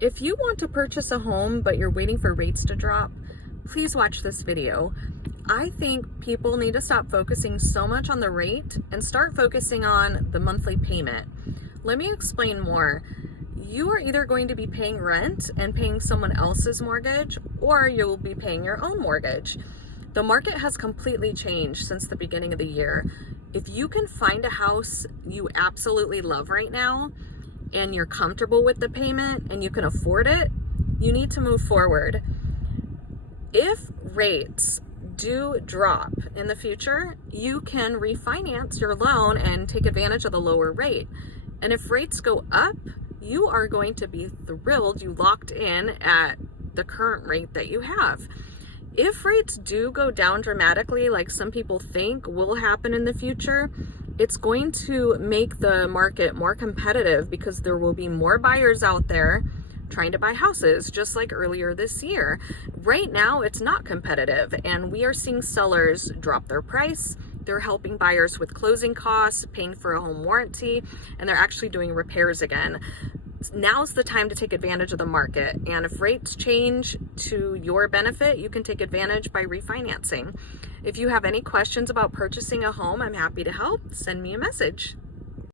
If you want to purchase a home but you're waiting for rates to drop, please watch this video. I think people need to stop focusing so much on the rate and start focusing on the monthly payment. Let me explain more. You are either going to be paying rent and paying someone else's mortgage, or you'll be paying your own mortgage. The market has completely changed since the beginning of the year. If you can find a house you absolutely love right now, and you're comfortable with the payment and you can afford it, you need to move forward. If rates do drop in the future, you can refinance your loan and take advantage of the lower rate. And if rates go up, you are going to be thrilled you locked in at the current rate that you have. If rates do go down dramatically, like some people think will happen in the future, it's going to make the market more competitive because there will be more buyers out there trying to buy houses, just like earlier this year. Right now, it's not competitive, and we are seeing sellers drop their price. They're helping buyers with closing costs, paying for a home warranty, and they're actually doing repairs again. Now's the time to take advantage of the market, and if rates change to your benefit, you can take advantage by refinancing. If you have any questions about purchasing a home, I'm happy to help. Send me a message.